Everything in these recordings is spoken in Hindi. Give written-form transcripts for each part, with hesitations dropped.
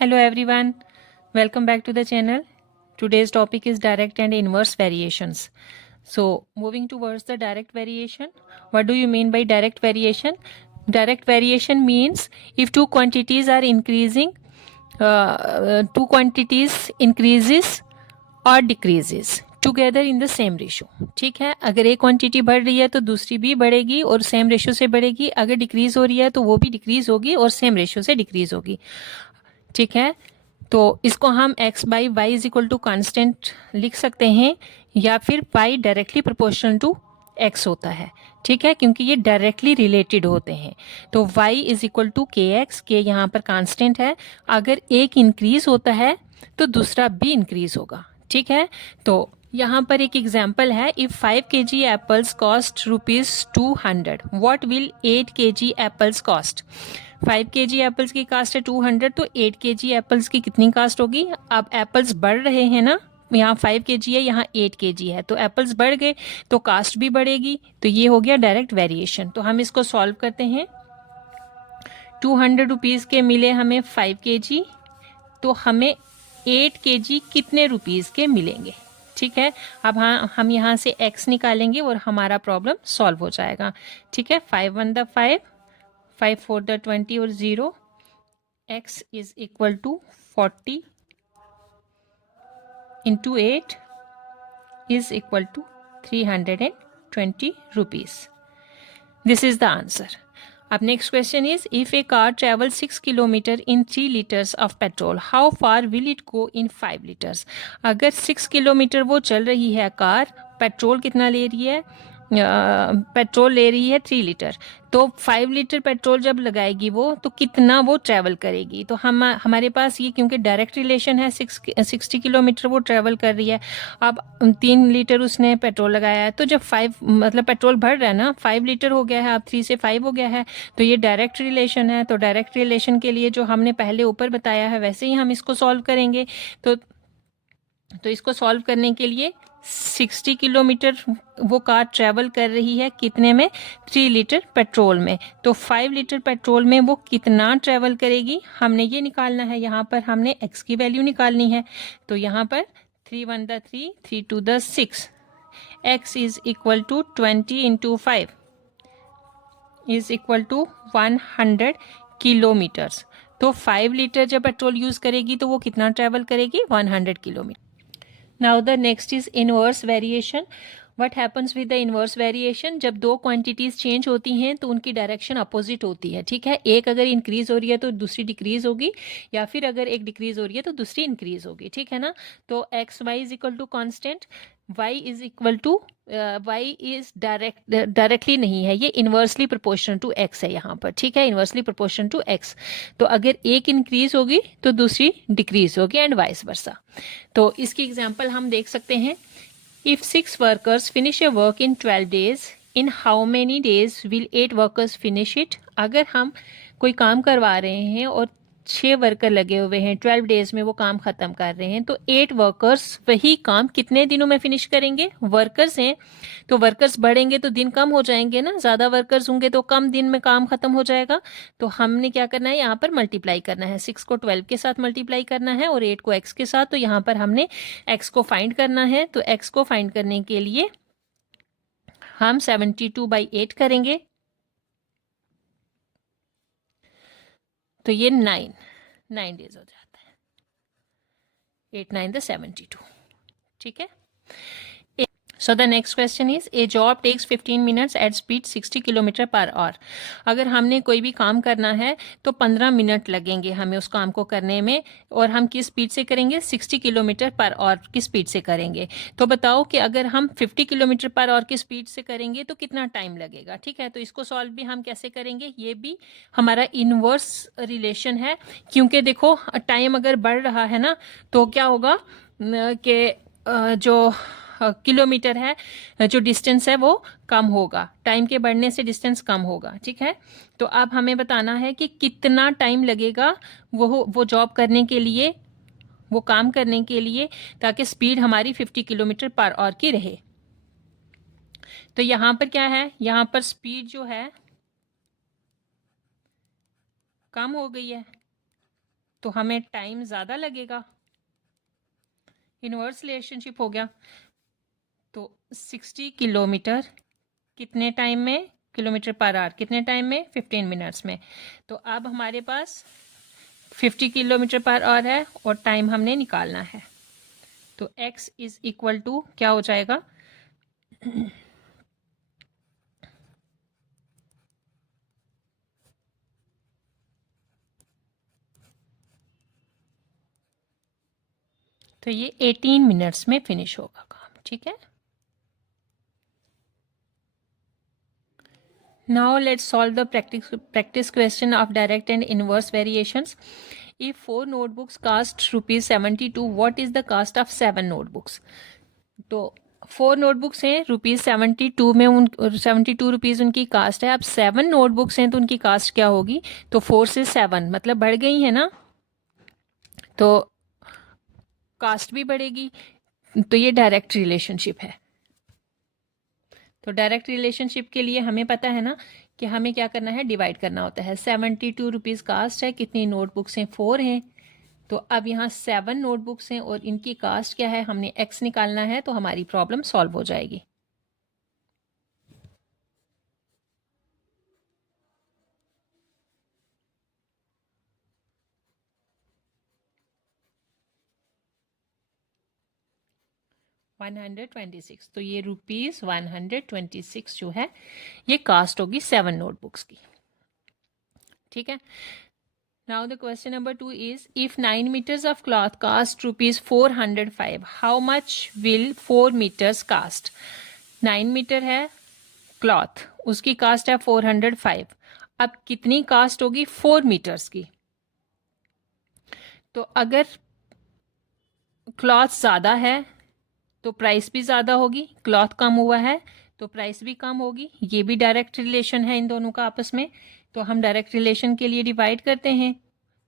Hello everyone, welcome back to the channel. Today's topic is direct and inverse variations. So moving towards the direct variation, what do you mean by direct variation? Direct variation means if two quantities are increasing, two quantities increases और decreases together in the same ratio. ठीक है, अगर एक क्वांटिटी बढ़ रही है तो दूसरी भी बढ़ेगी और सेम रेशो से बढ़ेगी. अगर डिक्रीज हो रही है तो वो भी डिक्रीज होगी और सेम रेशो से डिक्रीज होगी. ठीक है, तो इसको हम x by y is equal to constant लिख सकते हैं या फिर y directly proportional to x होता है. ठीक है, क्योंकि ये डायरेक्टली रिलेटेड होते हैं. तो y इज इक्वल टू के एक्स, के यहाँ पर कांस्टेंट है. अगर एक इंक्रीज होता है तो दूसरा भी इंक्रीज होगा. ठीक है, तो यहाँ पर एक एग्जाम्पल है. If 5 kg apples cost ₹200, what will 8 kg apples cost. 5 kg apples की कास्ट है 200, तो 8 kg एप्पल्स की कितनी कास्ट होगी. अब एप्पल्स बढ़ रहे हैं ना, यहाँ 5 kg है, यहाँ 8 kg है, तो एप्पल्स बढ़ गए तो कास्ट भी बढ़ेगी. तो ये हो गया डायरेक्ट वेरिएशन. तो हम इसको सॉल्व करते हैं. 200 रुपीज़ के मिले हमें 5 kg, तो हमें 8 kg कितने रुपीज़ के मिलेंगे. ठीक है, अब हम यहाँ से x निकालेंगे और हमारा प्रॉब्लम सॉल्व हो जाएगा. ठीक है, 5 1 द 5, 5 4 द 20 और 0. x is equal to 40 into 8 is equal to 320 rupees. This is the answer. अब next question is if a car travel 6 kilometre in 3 liters of petrol, how far will it go in 5 liters. अगर 6 किलोमीटर वो चल रही है कार, पेट्रोल कितना ले रही है, पेट्रोल ले रही है 3 लीटर, तो 5 लीटर पेट्रोल जब लगाएगी वो तो कितना वो ट्रैवल करेगी. तो हमारे पास ये क्योंकि डायरेक्ट रिलेशन है, 60 किलोमीटर वो ट्रैवल कर रही है. अब 3 लीटर उसने पेट्रोल लगाया है, तो जब 5 मतलब पेट्रोल भर रहा है ना, 5 लीटर हो गया है, अब 3 से 5 हो गया है, तो ये डायरेक्ट रिलेशन है. तो डायरेक्ट रिलेशन के लिए जो हमने पहले ऊपर बताया है वैसे ही हम इसको सॉल्व करेंगे. तो इसको सॉल्व करने के लिए 60 किलोमीटर वो कार ट्रैवल कर रही है कितने में, 3 लीटर पेट्रोल में. तो 5 लीटर पेट्रोल में वो कितना ट्रैवल करेगी, हमने ये निकालना है. यहाँ पर हमने x की वैल्यू निकालनी है. तो यहाँ पर 3 1 the 3, 3 2 the 6, x is equal to 20 into 5 is equal to 100 kilometres. तो 5 लीटर जब पेट्रोल यूज करेगी तो वो कितना ट्रैवल करेगी, 100 kilometre. Now the next is inverse variation. What happens with the inverse variation? जब दो क्वांटिटीज चेंज होती हैं तो उनकी डायरेक्शन अपोजिट होती है. ठीक है, एक अगर इंक्रीज हो रही है तो दूसरी डिक्रीज होगी, या फिर अगर एक डिक्रीज हो रही है तो दूसरी इंक्रीज होगी. ठीक है ना. तो x y is equal to constant, y is equal to y is directly नहीं है, ये इन्वर्सली प्रोपोर्शनल टू x है यहाँ पर. ठीक है, इन्वर्सली प्रोपोर्शनल टू x. तो अगर एक इंक्रीज होगी तो दूसरी डिक्रीज होगी एंड वाइस वर्सा. तो इसकी एग्जांपल हम देख सकते हैं. If 6 workers finish A work in 12 days, in how many days will 8 workers finish it. अगर हम कोई काम करवा रहे हैं और 6 वर्कर लगे हुए हैं, 12 डेज में वो काम खत्म कर रहे हैं, तो 8 वर्कर्स वही काम कितने दिनों में फिनिश करेंगे. वर्कर्स हैं तो वर्कर्स बढ़ेंगे तो दिन कम हो जाएंगे ना, ज़्यादा वर्कर्स होंगे तो कम दिन में काम खत्म हो जाएगा. तो हमने क्या करना है, यहाँ पर मल्टीप्लाई करना है. 6 को 12 के साथ मल्टीप्लाई करना है और 8 को x के साथ. तो यहाँ पर हमने x को फाइंड करना है. तो x को फाइंड करने के लिए हम 72/8 करेंगे. तो ये 9 डेज हो जाता है. 8 9 द 72. ठीक है. So the next question is a job takes 15 minutes at speed 60 kilometre per hour. अगर हमने कोई भी काम करना है तो 15 मिनट लगेंगे हमें उस काम को करने में, और हम किस स्पीड से करेंगे, 60 किलोमीटर पर आवर की स्पीड से करेंगे. तो बताओ कि अगर हम 50 किलोमीटर पर आवर की स्पीड से करेंगे तो कितना टाइम लगेगा. ठीक है, तो इसको सॉल्व भी हम कैसे करेंगे, ये भी हमारा इनवर्स रिलेशन है. क्योंकि देखो टाइम अगर बढ़ रहा है ना तो क्या होगा कि जो किलोमीटर है, जो डिस्टेंस है वो कम होगा. टाइम के बढ़ने से डिस्टेंस कम होगा. ठीक है, तो अब हमें बताना है कि कितना टाइम लगेगा वो जॉब करने के लिए, वो काम करने के लिए, ताकि स्पीड हमारी 50 किलोमीटर पर आवर की रहे. तो यहाँ पर क्या है, यहाँ पर स्पीड जो है कम हो गई है. तो हमें टाइम ज़्यादा लगेगा, इनवर्स रिलेशनशिप हो गया। तो 60 किलोमीटर कितने टाइम में, किलोमीटर पर आवर कितने टाइम में, 15 मिनट्स में। तो अब हमारे पास 50 किलोमीटर पर आवर है और टाइम हमने निकालना है। तो x इज इक्वल टू क्या हो जाएगा, तो ये 18 मिनट्स में फिनिश होगा काम, ठीक है। Now let's solve the practice question of direct and inverse variations. If 4 notebooks cost rupees 72, what is the cost of 7 notebooks? तो 4 नोटबुक्स हैं, ₹72 में, उन 72 रुपीज़ उनकी कास्ट है। अब 7 नोटबुक्स हैं तो उनकी कास्ट क्या होगी, तो 4 से 7 मतलब बढ़ गई है ना, तो कास्ट भी बढ़ेगी। तो ये डायरेक्ट रिलेशनशिप है। तो डायरेक्ट रिलेशनशिप के लिए हमें पता है ना कि हमें क्या करना है, डिवाइड करना होता है। 72 रुपीज़ कास्ट है, कितनी नोटबुक्स हैं, 4 हैं। तो अब यहाँ 7 नोटबुक्स हैं और इनकी कास्ट क्या है, हमने एक्स निकालना है, तो हमारी प्रॉब्लम सॉल्व हो जाएगी। $126, तो ये ₹126 जो है ये कास्ट होगी 7 नोटबुक्स की, ठीक है। Now the question number 2 is if 9 metres of cloth cost ₹405, how much will 4 metres cost. 9 metre है क्लॉथ, उसकी कास्ट है 405। अब कितनी कास्ट होगी 4 मीटर्स की। तो अगर क्लॉथ ज्यादा है तो प्राइस भी ज़्यादा होगी, क्लॉथ कम हुआ है तो प्राइस भी कम होगी। ये भी डायरेक्ट रिलेशन है इन दोनों का आपस में। तो हम डायरेक्ट रिलेशन के लिए डिवाइड करते हैं।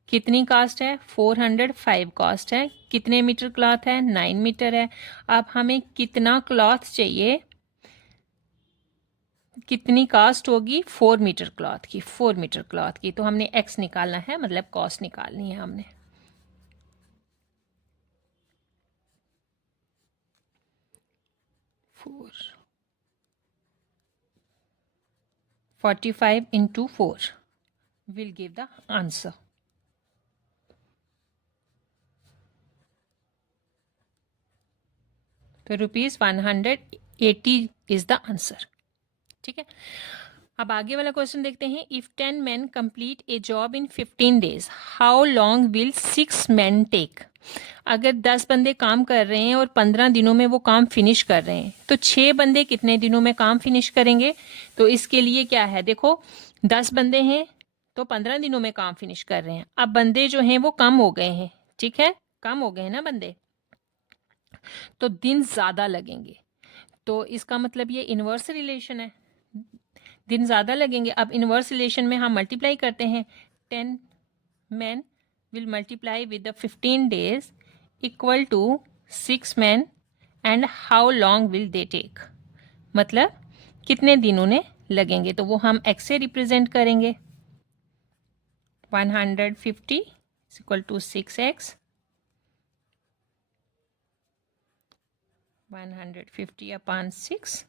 कितनी कास्ट है, 405 कास्ट है। कितने मीटर क्लॉथ है, 9 मीटर है। अब हमें कितना क्लॉथ चाहिए, कितनी कास्ट होगी 4 मीटर क्लॉथ की, 4 मीटर क्लॉथ की। तो हमने एक्स निकालना है, मतलब कॉस्ट निकालनी है हमने। 45 into 4 will give the answer. तो ₹180 इज द आंसर, ठीक है। अब आगे वाला क्वेश्चन देखते हैं। If 10 men complete a job in 15 days, how long will 6 men take. अगर 10 बंदे काम कर रहे हैं और 15 दिनों में वो काम फिनिश कर रहे हैं, तो 6 बंदे कितने दिनों में काम फिनिश करेंगे। तो इसके लिए क्या है, देखो 10 बंदे हैं तो 15 दिनों में काम फिनिश कर रहे हैं। अब बंदे जो हैं वो कम हो गए हैं, ठीक है, कम हो गए हैं ना बंदे, तो दिन ज्यादा लगेंगे। तो इसका मतलब ये इनवर्स रिलेशन है, दिन ज्यादा लगेंगे। अब इनवर्स रिलेशन में हम मल्टीप्लाई करते हैं। 10 men will multiply with the 15 days equal to 6 men and how long will they take, मतलब कितने दिन उन्हें लगेंगे। तो वो हम x से रिप्रेजेंट करेंगे। 150 is equal to 6x, 150 upon 6,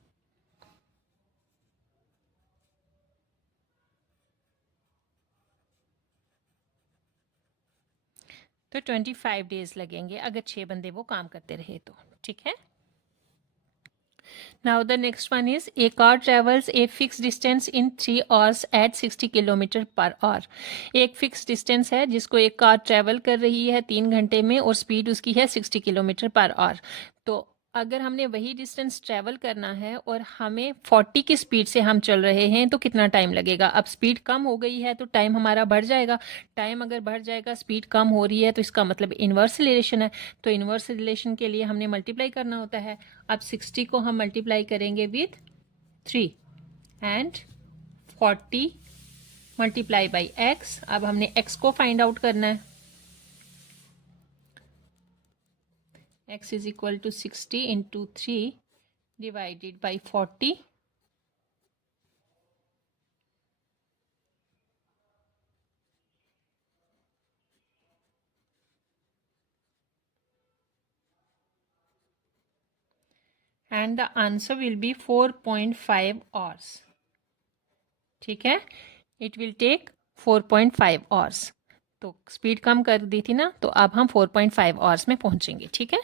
तो 25 डेज लगेंगे अगर 6 बंदे वो काम करते रहे तो, ठीक है। Now the next one is a car travels a fixed distance in 3 hours at 60 kilometre per hour. एक फिक्स डिस्टेंस है जिसको एक कार ट्रेवल कर रही है 3 घंटे में और स्पीड उसकी है 60 किलोमीटर पर आवर। तो अगर हमने वही डिस्टेंस ट्रेवल करना है और हमें 40 की स्पीड से हम चल रहे हैं तो कितना टाइम लगेगा। अब स्पीड कम हो गई है तो टाइम हमारा बढ़ जाएगा। टाइम अगर बढ़ जाएगा, स्पीड कम हो रही है, तो इसका मतलब इनवर्स रिलेशन है। तो इनवर्स रिलेशन के लिए हमने मल्टीप्लाई करना होता है। अब 60 को हम मल्टीप्लाई करेंगे with 3 and 40 multiply by x. अब हमने एक्स को फाइंड आउट करना है। x is equal to 60 into 3 divided by 40, and the answer will be 4.5 hours. ठीक है, इट विल टेक 4.5 आवर्स। तो स्पीड कम कर दी थी ना, तो अब हम 4.5 आवर्स में पहुंचेंगे। ठीक है।